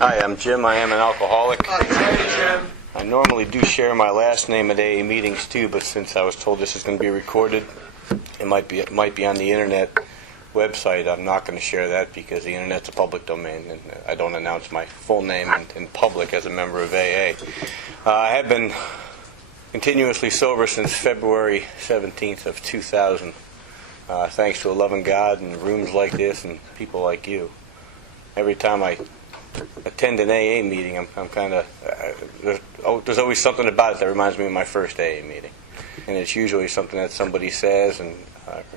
Hi, I'm Jim. I am an alcoholic. Hi, Jim. I normally do share my last name at AA meetings too, but since I was told this is going to be recorded, it might be on the internet website. I'm not going to share that because the internet's a public domain, and I don't announce my full name in public as a member of AA. I have been continuously sober since February 17th of 2000, thanks to a loving God and rooms like this and people like you. Every time I attend an AA meeting, I'm kind of there's always something about it that reminds me of my first AA meeting, and it's usually something that somebody says, and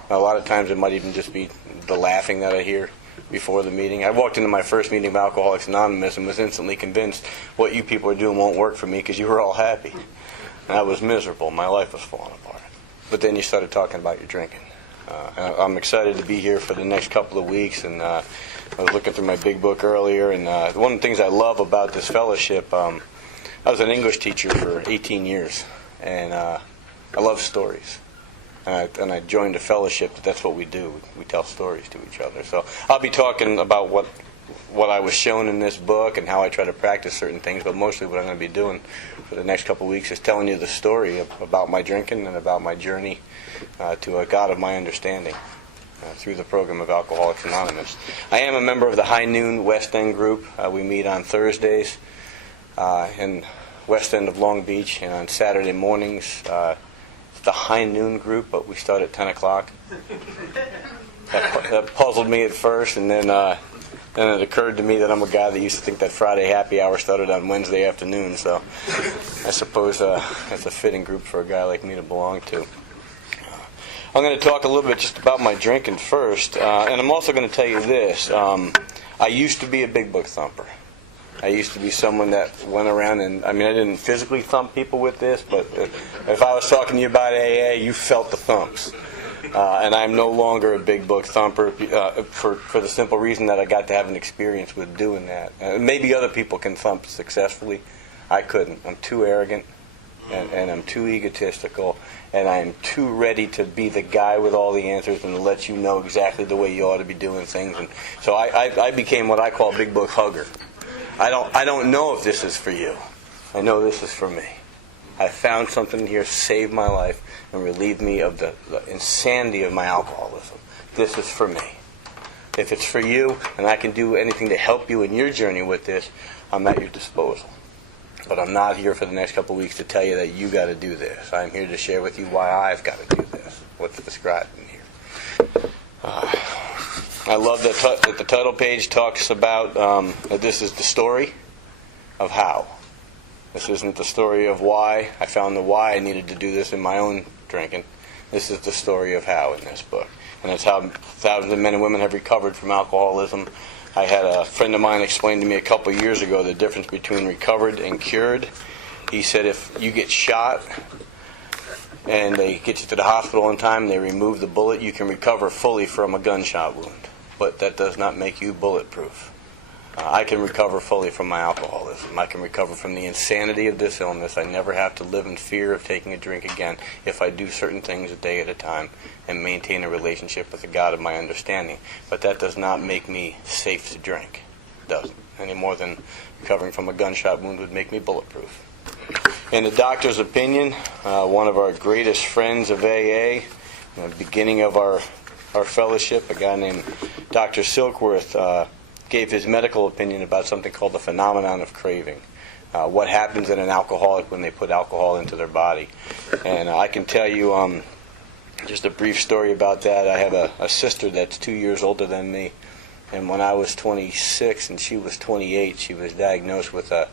a lot of times it might even just be the laughing that I hear before the meeting. I walked into my first meeting of Alcoholics Anonymous and was instantly convinced what you people are doing won't work for me because you were all happy, and I was miserable. My life was falling apart. But then you started talking about your drinking. I'm excited to be here for the next couple of weeks, and I was looking through my big book earlier, and one of the things I love about this fellowship, I was an English teacher for 18 years, and I love stories. And I joined a fellowship that's what we do. We tell stories to each other. So I'll be talking about what I was shown in this book and how I try to practice certain things, but mostly what I'm going to be doing for the next couple of weeks is telling you the story about my drinking and about my journey to a God of my understanding through the program of Alcoholics Anonymous. I am a member of the High Noon West End group. We meet on Thursdays in West End of Long Beach, and on Saturday mornings it's the High Noon group, but we start at 10 o'clock. That puzzled me at first, and then it occurred to me that I'm a guy that used to think that Friday happy hour started on Wednesday afternoon, so I suppose that's a fitting group for a guy like me to belong to. I'm going to talk a little bit just about my drinking first, and I'm also going to tell you this. I used to be a big book thumper. I used to be someone that went around and, I didn't physically thump people with this, but if I was talking to you about AA, you felt the thumps. And I'm no longer a big book thumper for the simple reason that I got to have an experience with doing that. Maybe other people can thump successfully. I couldn't. I'm too arrogant, and I'm too egotistical, and I'm too ready to be the guy with all the answers and to let you know exactly the way you ought to be doing things. And so I became what I call a big book hugger. I don't know if this is for you. I know this is for me. I found something here, saved my life, and relieved me of the insanity of my alcoholism. This is for me. If it's for you, and I can do anything to help you in your journey with this, I'm at your disposal. But I'm not here for the next couple of weeks to tell you that you got to do this. I'm here to share with you why I've got to do this, what's described in here. I love that the title page talks about that this is the story of how. This isn't the story of why. I found the why I needed to do this in my own drinking. This is the story of how in this book. And it's how thousands of men and women have recovered from alcoholism. I had a friend of mine explain to me a couple of years ago the difference between recovered and cured. He said if you get shot and they get you to the hospital in time, they remove the bullet, you can recover fully from a gunshot wound. But that does not make you bulletproof. I can recover fully from my alcoholism. I can recover from the insanity of this illness. I never have to live in fear of taking a drink again if I do certain things a day at a time and maintain a relationship with the God of my understanding. But that does not make me safe to drink. It doesn't. Any more than recovering from a gunshot wound would make me bulletproof. In the doctor's opinion, one of our greatest friends of AA, in the beginning of our fellowship, a guy named Dr. Silkworth, gave his medical opinion about something called the phenomenon of craving. What happens in an alcoholic when they put alcohol into their body. And I can tell you just a brief story about that. I have a sister that's 2 years older than me. And when I was 26 and she was 28, she was diagnosed with a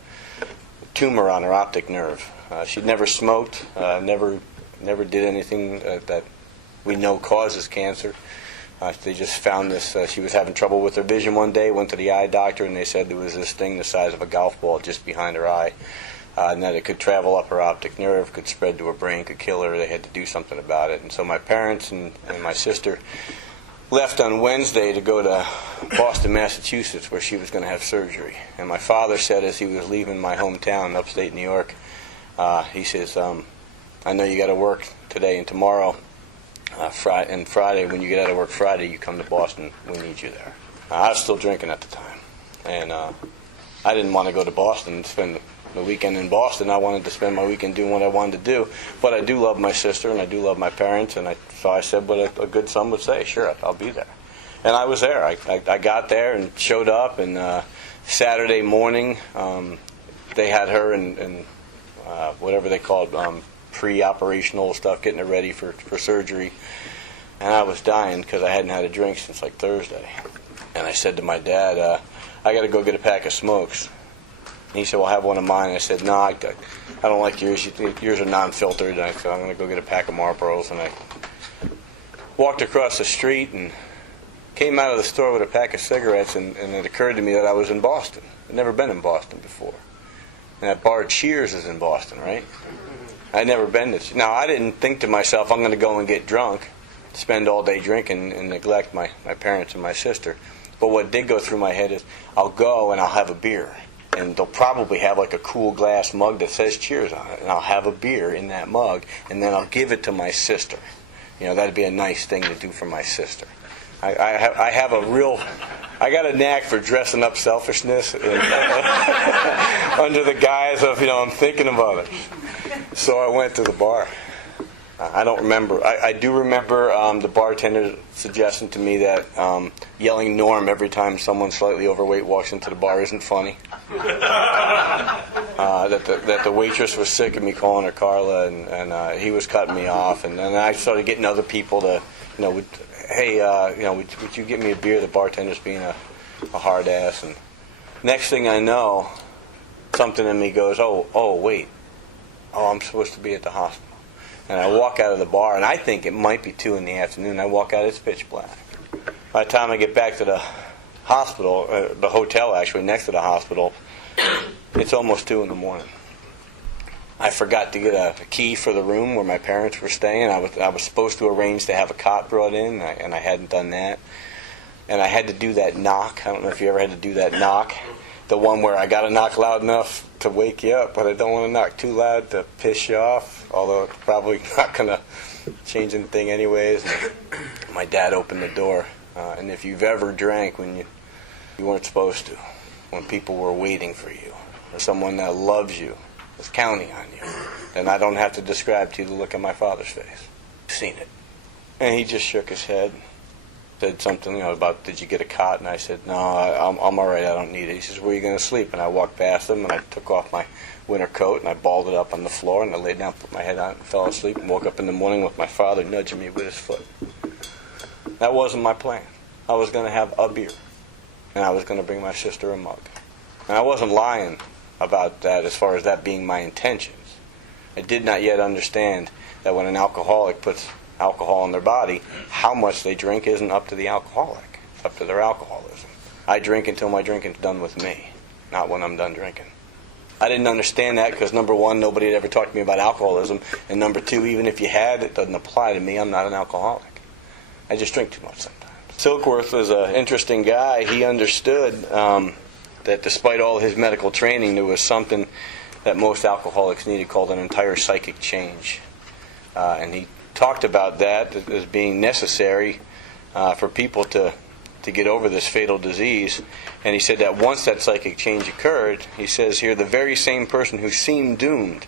tumor on her optic nerve. She'd never smoked, never did anything that we know causes cancer. They just found this. She was having trouble with her vision one day, went to the eye doctor, and they said there was this thing the size of a golf ball just behind her eye, and that it could travel up her optic nerve, could spread to her brain, could kill her. They had to do something about it. And so my parents and my sister left on Wednesday to go to Boston, Massachusetts, where she was going to have surgery. And my father said as he was leaving my hometown, upstate New York, he says, I know you got to work today and tomorrow. Friday, when you get out of work Friday, you come to Boston. We need you there. I was still drinking at the time, and I didn't want to go to Boston and spend the weekend in Boston. I wanted to spend my weekend doing what I wanted to do. But I do love my sister, and I do love my parents, and so I said what a good son would say, sure, I'll be there. And I was there. I got there and showed up, and Saturday morning they had her and whatever they called pre-operational stuff, getting her ready for surgery. And I was dying because I hadn't had a drink since like Thursday. And I said to my dad, I got to go get a pack of smokes. And he said, well, have one of mine. And I said, no, I don't like yours. Yours are non-filtered. And I said, I'm going to go get a pack of Marlboros. And I walked across the street and came out of the store with a pack of cigarettes, and it occurred to me that I was in Boston. I'd never been in Boston before. And that bar Cheers is in Boston, right? I'd never been to. Now, I didn't think to myself, I'm going to go and get drunk, spend all day drinking, and neglect my parents and my sister. But what did go through my head is, I'll go and I'll have a beer. And they'll probably have like a cool glass mug that says Cheers on it. And I'll have a beer in that mug, and then I'll give it to my sister. That'd be a nice thing to do for my sister. I have a real... I got a knack for dressing up selfishness under the guise of, I'm thinking about it. So I went to the bar. I don't remember. I do remember the bartender suggesting to me that yelling Norm every time someone slightly overweight walks into the bar isn't funny. That the waitress was sick of me calling her Carla, and he was cutting me off. And then I started getting other people to, hey, would you get me a beer? The bartender's being a hard ass. And next thing I know, something in me goes, oh, wait. Oh, I'm supposed to be at the hospital. And I walk out of the bar, and I think it might be 2 in the afternoon. I walk out, it's pitch black. By the time I get back to the hospital, the hotel actually next to the hospital, it's almost 2 in the morning. I forgot to get a key for the room where my parents were staying. I was supposed to arrange to have a cot brought in, and I hadn't done that. And I had to do that knock. I don't know if you ever had to do that knock. The one where I got to knock loud enough to wake you up, but I don't want to knock too loud to piss you off, although it's probably not going to change anything anyways. And my dad opened the door, and if you've ever drank when you weren't supposed to, when people were waiting for you, or someone that loves you is counting on you, then I don't have to describe to you the look on my father's face. I've seen it. And he just shook his head, said something about, did you get a cot? And I said, no, I'm all right, I don't need it. He says, where are you going to sleep? And I walked past him, and I took off my winter coat, and I balled it up on the floor, and I laid down, put my head on, and fell asleep, and woke up in the morning with my father nudging me with his foot. That wasn't my plan. I was going to have a beer, and I was going to bring my sister a mug. And I wasn't lying about that as far as that being my intentions. I did not yet understand that when an alcoholic puts alcohol in their body, how much they drink isn't up to the alcoholic. It's up to their alcoholism. I drink until my drinking's done with me, not when I'm done drinking. I didn't understand that because, number one, nobody had ever talked to me about alcoholism, and number two, even if you had, it doesn't apply to me. I'm not an alcoholic. I just drink too much sometimes. Silkworth was an interesting guy. He understood that despite all his medical training, there was something that most alcoholics needed called an entire psychic change. And he talked about that as being necessary for people to get over this fatal disease. And he said that once that psychic change occurred, he says here, the very same person who seemed doomed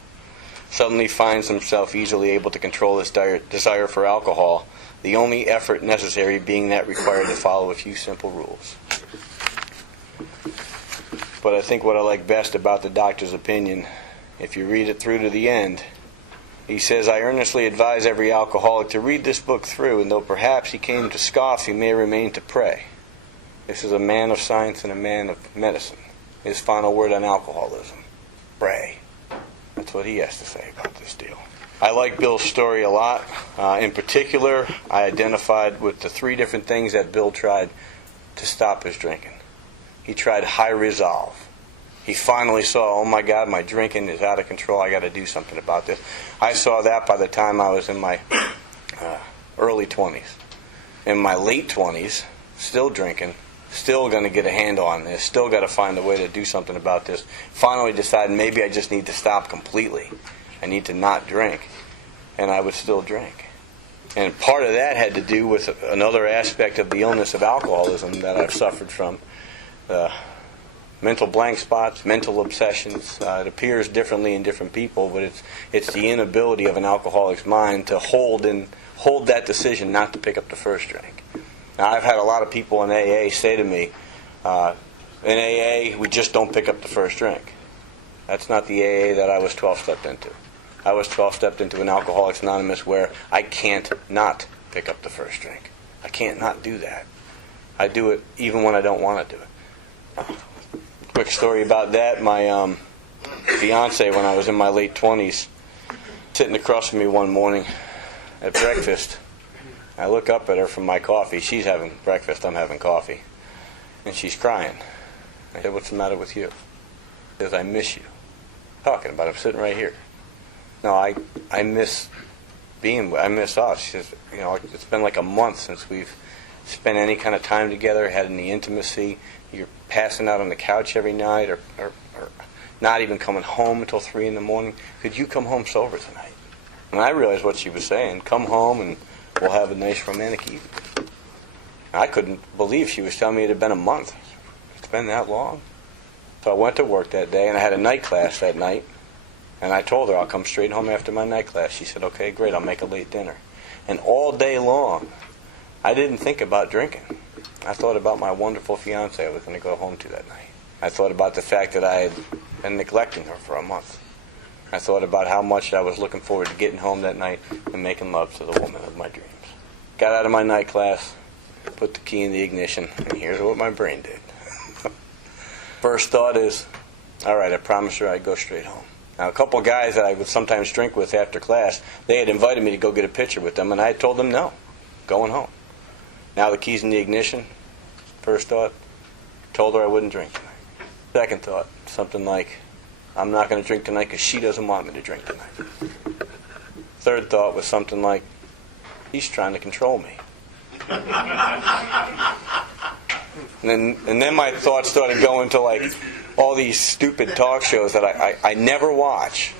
suddenly finds himself easily able to control his desire for alcohol, the only effort necessary being that required to follow a few simple rules. But I think what I like best about the doctor's opinion, if you read it through to the end, he says, I earnestly advise every alcoholic to read this book through, and though perhaps he came to scoff, he may remain to pray. This is a man of science and a man of medicine. His final word on alcoholism, pray. That's what he has to say about this deal. I like Bill's story a lot. In particular, I identified with the 3 different things that Bill tried to stop his drinking. He tried high resolve. He finally saw, oh my God, my drinking is out of control. I got to do something about this. I saw that by the time I was in my early 20s. In my late 20s, still drinking, still going to get a handle on this, still got to find a way to do something about this. Finally decided maybe I just need to stop completely. I need to not drink. And I would still drink. And part of that had to do with another aspect of the illness of alcoholism that I've suffered from. mental blank spots, mental obsessions. It appears differently in different people, but it's the inability of an alcoholic's mind to hold that decision not to pick up the first drink. Now, I've had a lot of people in AA say to me, in AA, we just don't pick up the first drink. That's not the AA that I was 12-stepped into. I was 12-stepped into an Alcoholics Anonymous where I can't not pick up the first drink. I can't not do that. I do it even when I don't want to do it. Quick story about that. My fiance, when I was in my late 20s, sitting across from me one morning at breakfast. I look up at her from my coffee. She's having breakfast. I'm having coffee. And she's crying. I said, "What's the matter with you?" She says, "I miss you." Talking about it. I'm sitting right here. No, I miss I miss us. She says, it's been like a month since we've spent any kind of time together, had any intimacy. You're passing out on the couch every night or not even coming home until 3 in the morning. Could you come home sober tonight? And I realized what she was saying. Come home and we'll have a nice romantic evening. I couldn't believe she was telling me it had been a month. It's been that long. So I went to work that day, and I had a night class that night. And I told her I'll come straight home after my night class. She said, "Okay, great, I'll make a late dinner." And all day long, I didn't think about drinking. I thought about my wonderful fiancée I was going to go home to that night. I thought about the fact that I had been neglecting her for a month. I thought about how much I was looking forward to getting home that night and making love to the woman of my dreams. Got out of my night class, put the key in the ignition, and here's what my brain did. First thought is, all right, I promised her I'd go straight home. Now, a couple of guys that I would sometimes drink with after class, they had invited me to go get a picture with them, and I had told them no, going home. Now the key's in the ignition. First thought, told her I wouldn't drink tonight. Second thought, something like, I'm not going to drink tonight because she doesn't want me to drink tonight. Third thought was something like, he's trying to control me. And then my thoughts started going to like all these stupid talk shows that I never watch.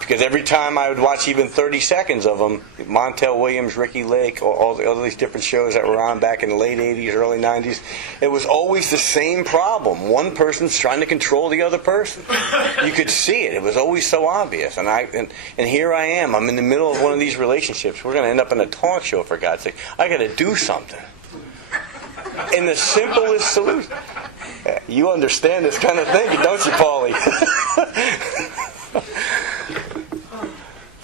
Because every time I would watch even 30 seconds of them, Montel Williams, Ricky Lake, all these different shows that were on back in the late 80s, early 90s, it was always the same problem. One person's trying to control the other person. You could see it. It was always so obvious. And here I am. I'm in the middle of one of these relationships. We're going to end up in a talk show, for God's sake. I got to do something. And the simplest solution. You understand this kind of thing, don't you, Paulie?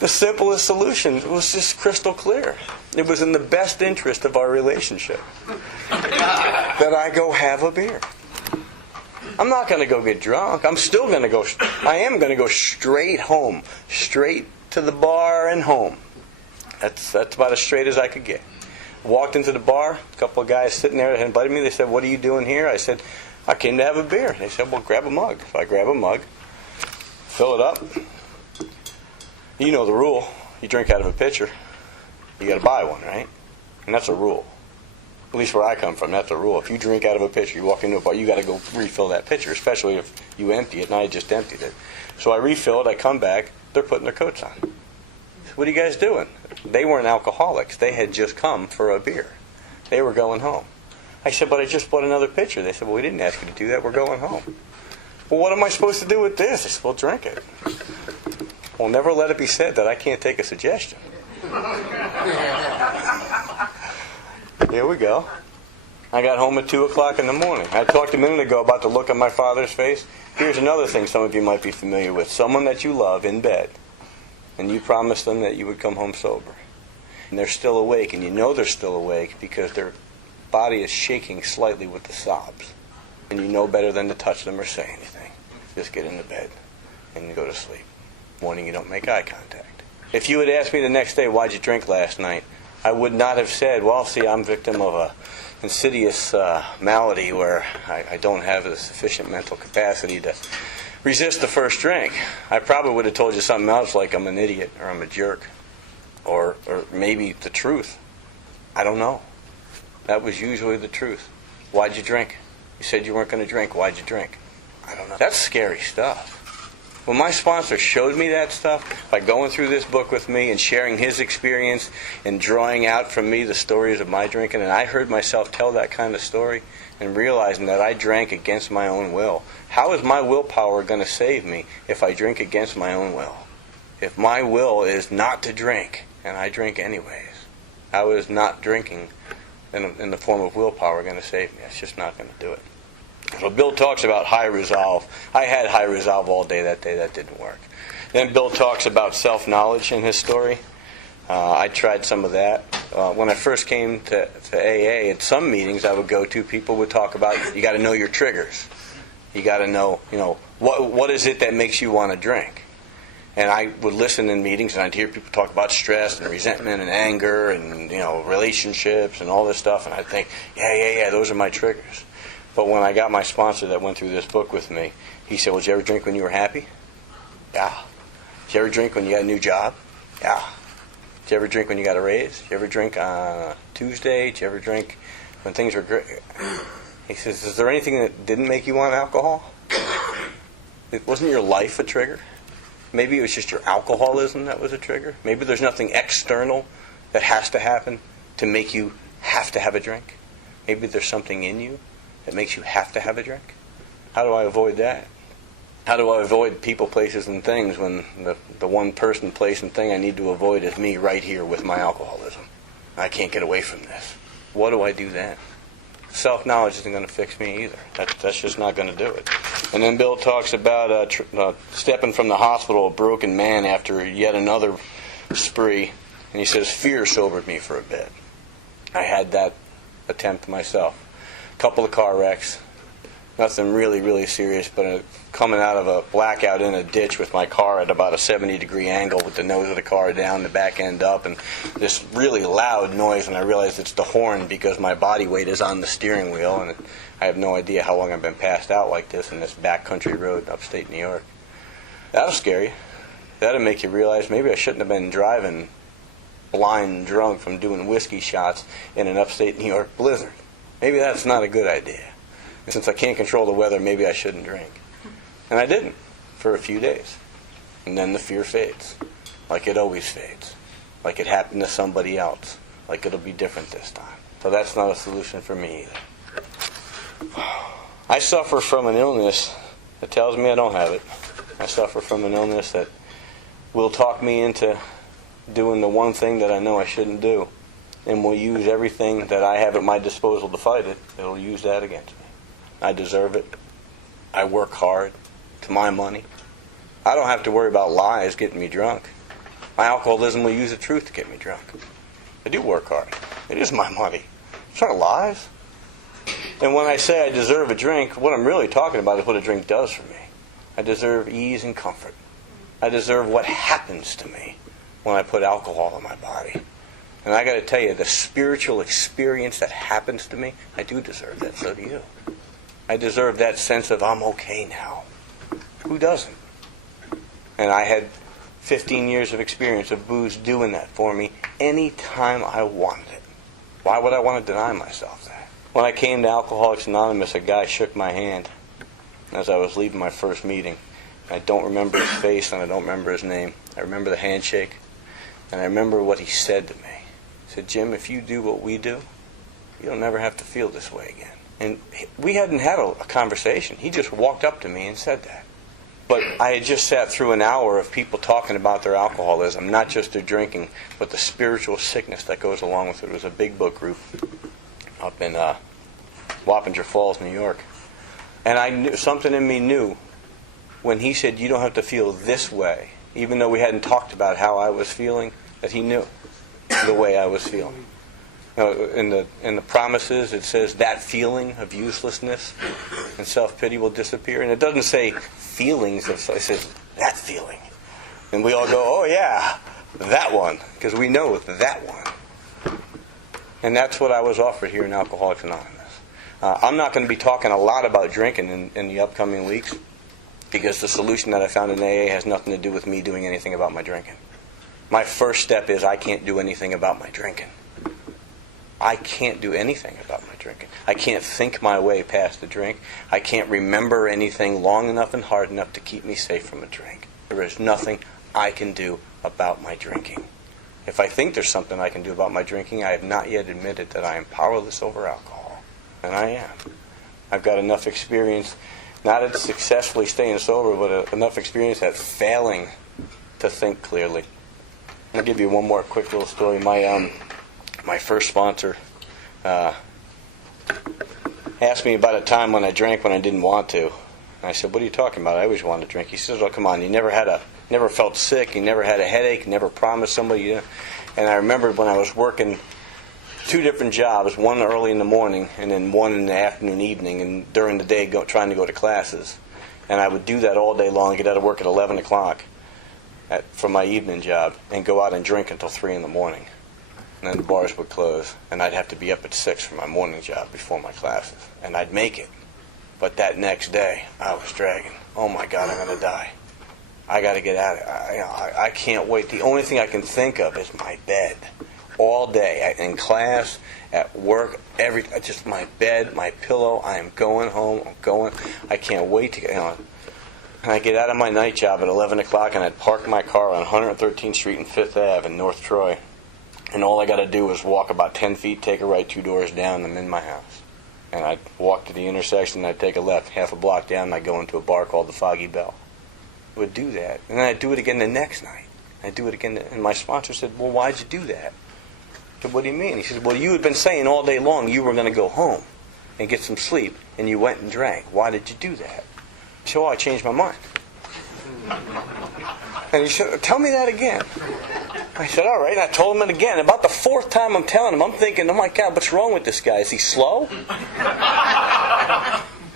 The simplest solution was just crystal clear. It was in the best interest of our relationship that I go have a beer. I'm not going to go get drunk. I am going to go straight home. Straight to the bar and home. That's about as straight as I could get. Walked into the bar, a couple of guys sitting there that had invited me. They said, "What are you doing here?" I said, "I came to have a beer." They said, "Well, grab a mug." So I grab a mug, fill it up. You know the rule. You drink out of a pitcher, you got to buy one, right? And that's a rule. At least where I come from, that's a rule. If you drink out of a pitcher, you walk into a bar, you got to go refill that pitcher, especially if you empty it, and I just emptied it. So I refilled, I come back, they're putting their coats on. What are you guys doing? They weren't alcoholics. They had just come for a beer. They were going home. I said, "But I just bought another pitcher." They said, "Well, we didn't ask you to do that. We're going home." "Well, what am I supposed to do with this?" I said, "Well, drink it." Well, never let it be said that I can't take a suggestion. Here we go. I got home at 2 o'clock in the morning. I talked a minute ago about the look on my father's face. Here's another thing some of you might be familiar with. Someone that you love in bed, and you promised them that you would come home sober. And they're still awake, and you know they're still awake because their body is shaking slightly with the sobs. And you know better than to touch them or say anything. Just get into bed and go to sleep. Morning you don't make eye contact. If you had asked me the next day, "Why'd you drink last night?" I would not have said, "Well, see, I'm victim of a insidious malady where I don't have the sufficient mental capacity to resist the first drink." I probably would have told you something else like I'm an idiot or I'm a jerk or maybe the truth. I don't know. That was usually the truth. "Why'd you drink?" "You said you weren't going to drink. Why'd you drink?" "I don't know." That's scary stuff. When my sponsor showed me that stuff, by going through this book with me and sharing his experience and drawing out from me the stories of my drinking, and I heard myself tell that kind of story and realizing that I drank against my own will. How is my willpower going to save me if I drink against my own will? If my will is not to drink, and I drink anyways, how is not drinking in the form of willpower going to save me? It's just not going to do it. So Bill talks about high resolve. I had high resolve all day that day. That didn't work. Then Bill talks about self-knowledge in his story. I tried some of that. When I first came to AA, at some meetings I would go to, people would talk about, you got to know your triggers. You got to know, what is it that makes you want to drink? And I would listen in meetings, and I'd hear people talk about stress and resentment and anger and, relationships and all this stuff, and I'd think, yeah, those are my triggers. But when I got my sponsor that went through this book with me, he said, well, did you ever drink when you were happy? Yeah. Did you ever drink when you got a new job? Yeah. Did you ever drink when you got a raise? Did you ever drink on Tuesday? Did you ever drink when things were great? He says, is there anything that didn't make you want alcohol? Wasn't your life a trigger? Maybe it was just your alcoholism that was a trigger. Maybe there's nothing external that has to happen to make you have to have a drink. Maybe there's something in you that makes you have to have a drink. How do I avoid that? How do I avoid people, places, and things when the one person, place, and thing I need to avoid is me right here with my alcoholism? I can't get away from this. What do I do then? Self-knowledge isn't going to fix me either. That's just not going to do it. And then Bill talks about stepping from the hospital a broken man after yet another spree. And he says, fear sobered me for a bit. I had that attempt myself. A couple of car wrecks. Nothing really, really serious, but coming out of a blackout in a ditch with my car at about a 70-degree angle with the nose of the car down, the back end up, and this really loud noise, and I realized it's the horn because my body weight is on the steering wheel, and I have no idea how long I've been passed out like this in this backcountry road in upstate New York. That'll scare you. That'll make you realize maybe I shouldn't have been driving blind and drunk from doing whiskey shots in an upstate New York blizzard. Maybe that's not a good idea. And since I can't control the weather, maybe I shouldn't drink. And I didn't for a few days. And then the fear fades, like it always fades, like it happened to somebody else, like it'll be different this time. So that's not a solution for me either. I suffer from an illness that tells me I don't have it. I suffer from an illness that will talk me into doing the one thing that I know I shouldn't do, and will use everything that I have at my disposal to fight it. It'll use that against me. I deserve it. I work hard. To my money. I don't have to worry about lies getting me drunk. My alcoholism will use the truth to get me drunk. I do work hard. It is my money. It's not lies. And when I say I deserve a drink, what I'm really talking about is what a drink does for me. I deserve ease and comfort. I deserve what happens to me when I put alcohol in my body. And I got to tell you, the spiritual experience that happens to me, I do deserve that. So do you. I deserve that sense of I'm okay now. Who doesn't? And I had 15 years of experience of booze doing that for me any time I wanted it. Why would I want to deny myself that? When I came to Alcoholics Anonymous, a guy shook my hand as I was leaving my first meeting. I don't remember his face and I don't remember his name. I remember the handshake and I remember what he said to me. He said, Jim, if you do what we do, you'll never have to feel this way again. And we hadn't had a conversation. He just walked up to me and said that. But I had just sat through an hour of people talking about their alcoholism, not just their drinking, but the spiritual sickness that goes along with it. It was a big book group up in Wappinger Falls, New York. And I knew, something in me knew when he said, you don't have to feel this way, even though we hadn't talked about how I was feeling, that he knew the way I was feeling. In the promises, it says that feeling of uselessness and self-pity will disappear. And it doesn't say feelings, it says that feeling. And we all go, oh yeah, that one, because we know that one. And that's what I was offered here in Alcoholics Anonymous. I'm not going to be talking a lot about drinking in the upcoming weeks, because the solution that I found in AA has nothing to do with me doing anything about my drinking. My first step is I can't do anything about my drinking. I can't do anything about my drinking. I can't think my way past the drink. I can't remember anything long enough and hard enough to keep me safe from a drink. There is nothing I can do about my drinking. If I think there's something I can do about my drinking, I have not yet admitted that I am powerless over alcohol. And I am. I've got enough experience, not at successfully staying sober, but enough experience at failing to think clearly. I'll give you one more quick little story. My first sponsor asked me about a time when I drank when I didn't want to. And I said, "What are you talking about? I always wanted to drink." He says, "Well, come on, you never felt sick, you never had a headache, you never promised somebody." And I remembered when I was working 2 different jobs, one early in the morning and then one in the afternoon, evening, and during the day trying to go to classes. And I would do that all day long, get out of work at 11 o'clock from my evening job and go out and drink until 3 in the morning. And then the bars would close, and I'd have to be up at 6 for my morning job before my classes. And I'd make it. But that next day, I was dragging. Oh my God, I'm going to die. I got to get out of it. I can't wait. The only thing I can think of is my bed. All day, in class, at work, just my bed, my pillow. I am going home. I can't wait to get on. And I get out of my night job at 11 o'clock, and I'd park my car on 113th Street and 5th Ave in North Troy. And all I got to do is walk about 10 feet, take a right 2 doors down, and I'm in my house. And I'd walk to the intersection, I'd take a left, half a block down, and I'd go into a bar called the Foggy Bell. I would do that. And then I'd do it again the next night. I'd do it again. And my sponsor said, "Well, why'd you do that?" I said, "What do you mean?" He said, "Well, you had been saying all day long you were going to go home and get some sleep, and you went and drank. Why did you do that?" I said, "Well, I changed my mind." And he said, "Tell me that again." I said, "All right." And I told him it again. About the 4th time I'm telling him, I'm thinking, "Oh my God, what's wrong with this guy? Is he slow?"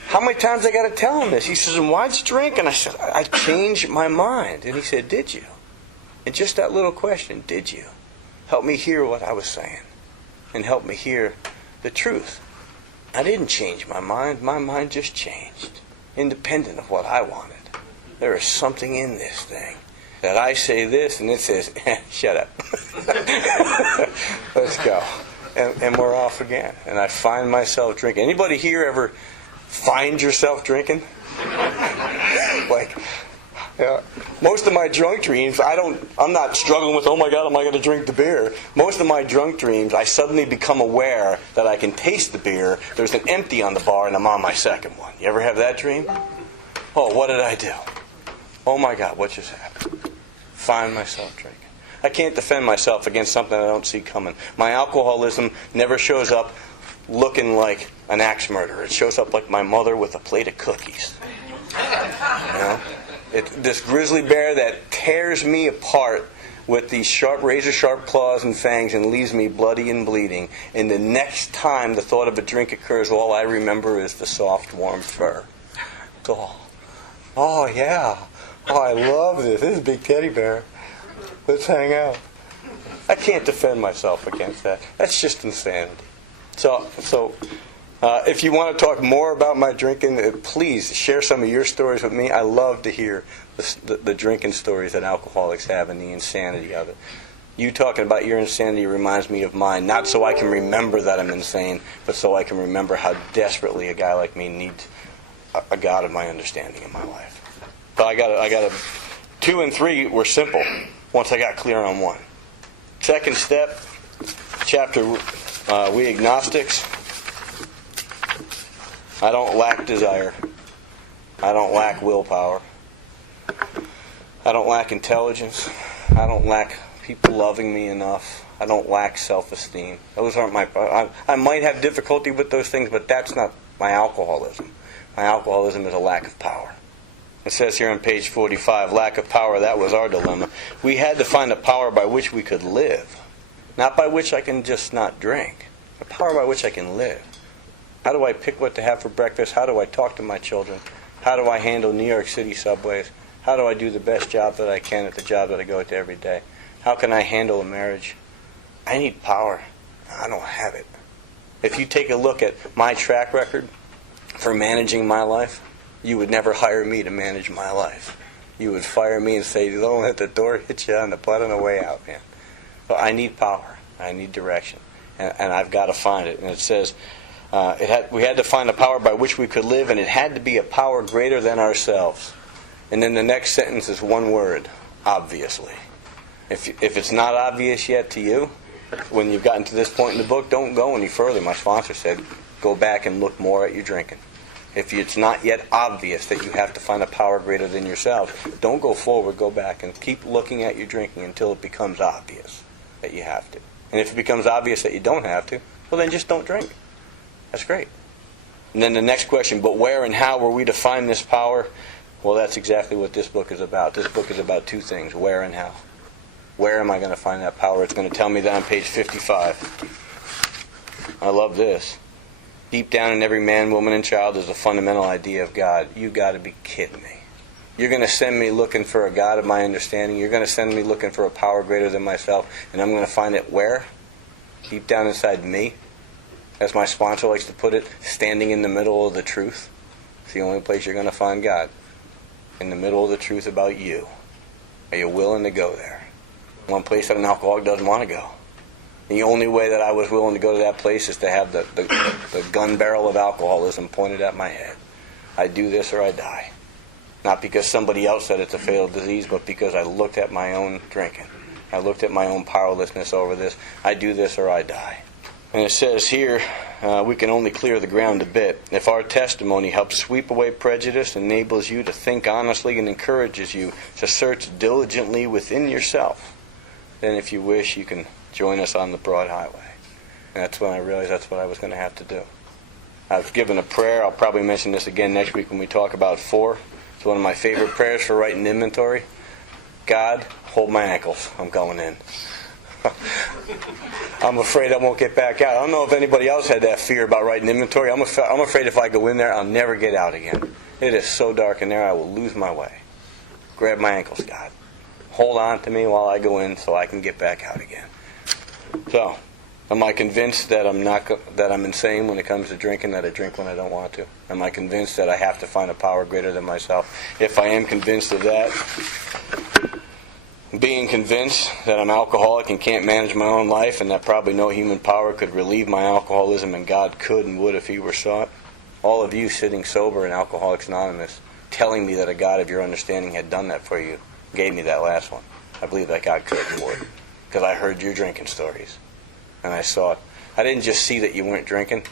How many times I got to tell him this? He says, "And why'd you drink?" And I said, "I changed my mind." And he said, "Did you?" And just that little question, "Did you?" Help me hear what I was saying. And help me hear the truth. I didn't change my mind. My mind just changed. Independent of what I wanted. There is something in this thing that I say this and it says, "Shut up." Let's go. And we're off again. And I find myself drinking. Anybody here ever find yourself drinking? Most of my drunk dreams, I'm not struggling with, "Oh my God, am I going to drink the beer?" Most of my drunk dreams, I suddenly become aware that I can taste the beer. There's an empty on the bar and I'm on my second one. You ever have that dream? Oh, what did I do? Oh my God, what just happened? Find myself drinking. I can't defend myself against something I don't see coming. My alcoholism never shows up looking like an axe murderer. It shows up like my mother with a plate of cookies. This grizzly bear that tears me apart with these sharp, razor-sharp claws and fangs and leaves me bloody and bleeding. And the next time the thought of a drink occurs, all I remember is the soft, warm fur. Oh yeah. Oh, I love this. This is a big teddy bear. Let's hang out. I can't defend myself against that. That's just insanity. So if you want to talk more about my drinking, please share some of your stories with me. I love to hear the drinking stories that alcoholics have and the insanity of it. You talking about your insanity reminds me of mine, not so I can remember that I'm insane, but so I can remember how desperately a guy like me needs a God of my understanding in my life. But I got a 2 and 3 were simple once I got clear on 1. Second step, chapter, we agnostics. I don't lack desire. I don't lack willpower. I don't lack intelligence. I don't lack people loving me enough. I don't lack self-esteem. Those aren't I might have difficulty with those things, but that's not my alcoholism. My alcoholism is a lack of power. It says here on page 45, lack of power, that was our dilemma. We had to find a power by which we could live. Not by which I can just not drink. A power by which I can live. How do I pick what to have for breakfast? How do I talk to my children? How do I handle New York City subways? How do I do the best job that I can at the job that I go to every day? How can I handle a marriage? I need power. I don't have it. If you take a look at my track record for managing my life, you would never hire me to manage my life. You would fire me and say, "Don't let the door hit you on the butt on the way out, man." So I need power. I need direction. and I've got to find it. And it says, we had to find a power by which we could live, and it had to be a power greater than ourselves. And then the next sentence is one word: obviously. If it's not obvious yet to you, when you've gotten to this point in the book, don't go any further. My sponsor said, go back and look more at your drinking. If it's not yet obvious that you have to find a power greater than yourself, don't go forward, go back and keep looking at your drinking until it becomes obvious that you have to. And if it becomes obvious that you don't have to, well then just don't drink. That's great. And then the next question, but where and how were we to find this power? Well, that's exactly what this book is about. This book is about two things: where and how. Where am I going to find that power? It's going to tell me that on page 55. I love this. Deep down in every man, woman, and child is a fundamental idea of God. You got to be kidding me. You're going to send me looking for a God of my understanding. You're going to send me looking for a power greater than myself. And I'm going to find it where? Deep down inside me. As my sponsor likes to put it, standing in the middle of the truth. It's the only place you're going to find God. In the middle of the truth about you. Are you willing to go there? One place that an alcoholic doesn't want to go. The only way that I was willing to go to that place is to have the gun barrel of alcoholism pointed at my head. I do this or I die. Not because somebody else said it's a fatal disease, but because I looked at my own drinking. I looked at my own powerlessness over this. I do this or I die. And it says here, we can only clear the ground a bit. If our testimony helps sweep away prejudice, enables you to think honestly, and encourages you to search diligently within yourself, then if you wish, you can join us on the broad highway. And that's when I realized that's what I was going to have to do. I was given a prayer. I'll probably mention this again next week when we talk about 4. It's one of my favorite prayers for writing inventory. God, hold my ankles. I'm going in. I'm afraid I won't get back out. I don't know if anybody else had that fear about writing inventory. I'm afraid if I go in there, I'll never get out again. It is so dark in there, I will lose my way. Grab my ankles, God. Hold on to me while I go in so I can get back out again. So, am I convinced that I'm insane when it comes to drinking, that I drink when I don't want to? Am I convinced that I have to find a power greater than myself? If I am convinced of that, being convinced that I'm alcoholic and can't manage my own life, and that probably no human power could relieve my alcoholism, and God could and would if He were sought. All of you sitting sober in Alcoholics Anonymous, telling me that a God of your understanding had done that for you, gave me that last one. I believe that God could and would. Because I heard your drinking stories. And I saw it. I didn't just see that you weren't drinking.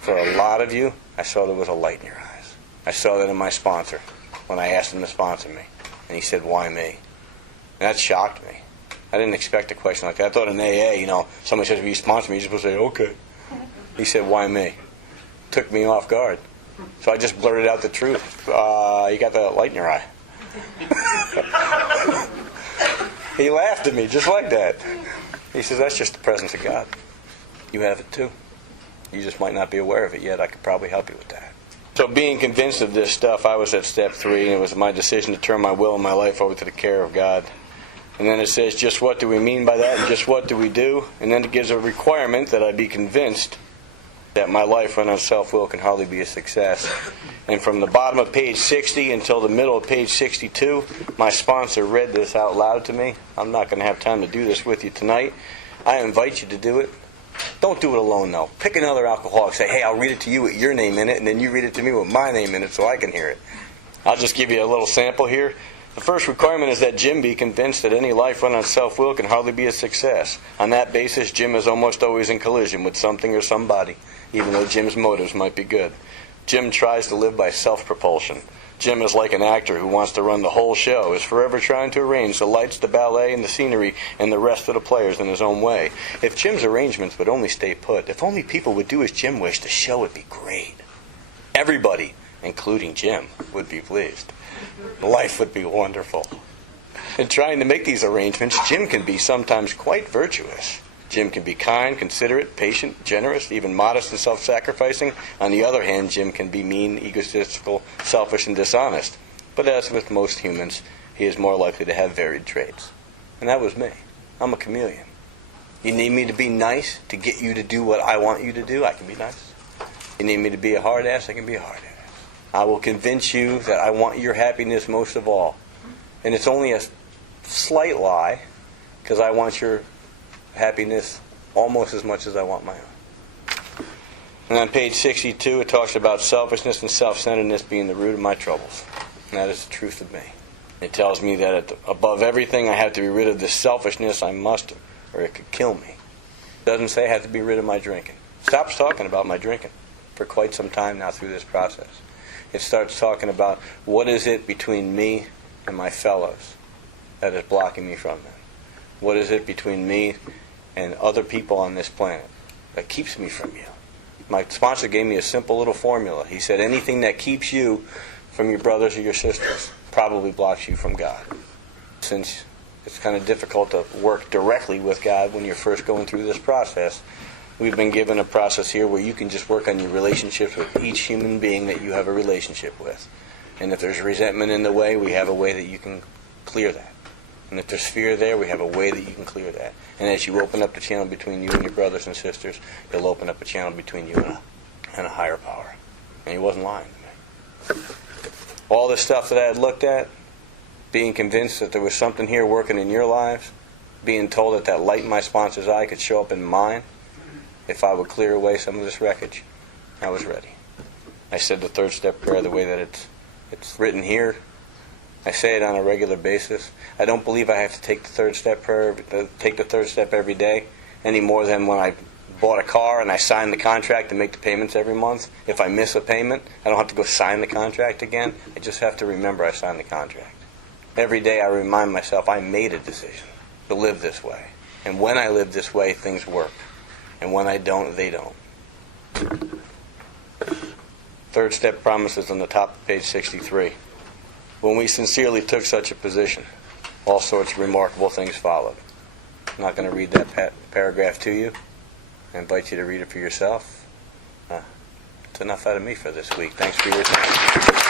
For a lot of you, I saw there was a light in your eyes. I saw that in my sponsor when I asked him to sponsor me. And he said, why me? And that shocked me. I didn't expect a question like that. I thought in AA, somebody says, will you sponsor me? You're supposed to say, okay. He said, why me? Took me off guard. So I just blurted out the truth. You got the light in your eye. He laughed at me just like that. He says, that's just the presence of God. You have it too. You just might not be aware of it yet. I could probably help you with that. So being convinced of this stuff, I was at step 3, and it was my decision to turn my will and my life over to the care of God. And then it says, just what do we mean by that, and just what do we do? And then it gives a requirement that I be convinced that my life run on self-will can hardly be a success. And from the bottom of page 60 until the middle of page 62, my sponsor read this out loud to me. I'm not going to have time to do this with you tonight. I invite you to do it. Don't do it alone, though. Pick another alcoholic. Say, hey, I'll read it to you with your name in it, and then you read it to me with my name in it so I can hear it. I'll just give you a little sample here. The first requirement is that Jim be convinced that any life run on self-will can hardly be a success. On that basis, Jim is almost always in collision with something or somebody, even though Jim's motives might be good. Jim tries to live by self-propulsion. Jim is like an actor who wants to run the whole show, is forever trying to arrange the lights, the ballet, and the scenery, and the rest of the players in his own way. If Jim's arrangements would only stay put, if only people would do as Jim wished, the show would be great. Everybody, including Jim, would be pleased. Life would be wonderful. In trying to make these arrangements, Jim can be sometimes quite virtuous. Jim can be kind, considerate, patient, generous, even modest and self-sacrificing. On the other hand, Jim can be mean, egotistical, selfish, and dishonest. But as with most humans, he is more likely to have varied traits. And that was me. I'm a chameleon. You need me to be nice to get you to do what I want you to do? I can be nice. You need me to be a hard ass? I can be a hard ass. I will convince you that I want your happiness most of all. And it's only a slight lie, because I want your happiness almost as much as I want my own. And on page 62, it talks about selfishness and self-centeredness being the root of my troubles. And that is the truth of me. It tells me that above everything, I have to be rid of this selfishness. I must, or it could kill me. It doesn't say I have to be rid of my drinking. It stops talking about my drinking for quite some time now through this process. It starts talking about what is it between me and my fellows that is blocking me from them. What is it between me and other people on this planet that keeps me from you? My sponsor gave me a simple little formula. He said anything that keeps you from your brothers or your sisters probably blocks you from God. Since it's kind of difficult to work directly with God when you're first going through this process, we've been given a process here where you can just work on your relationships with each human being that you have a relationship with. And if there's resentment in the way, we have a way that you can clear that. And if there's fear there, we have a way that you can clear that. And as you open up the channel between you and your brothers and sisters, you'll open up a channel between you and a higher power. And he wasn't lying to me. All this stuff that I had looked at, being convinced that there was something here working in your lives, being told that that light in my sponsor's eye could show up in mine, if I would clear away some of this wreckage, I was ready. I said the third step prayer the way that it's written here. I say it on a regular basis. I don't believe I have to take the third step prayer, take the third step every day, any more than when I bought a car and I signed the contract to make the payments every month. If I miss a payment, I don't have to go sign the contract again. I just have to remember I signed the contract. Every day I remind myself I made a decision to live this way. And when I live this way, things work. And when I don't, they don't. Third step promises on the top of page 63. When we sincerely took such a position, all sorts of remarkable things followed. I'm not going to read that paragraph to you. I invite you to read it for yourself. It's enough out of me for this week. Thanks for your time.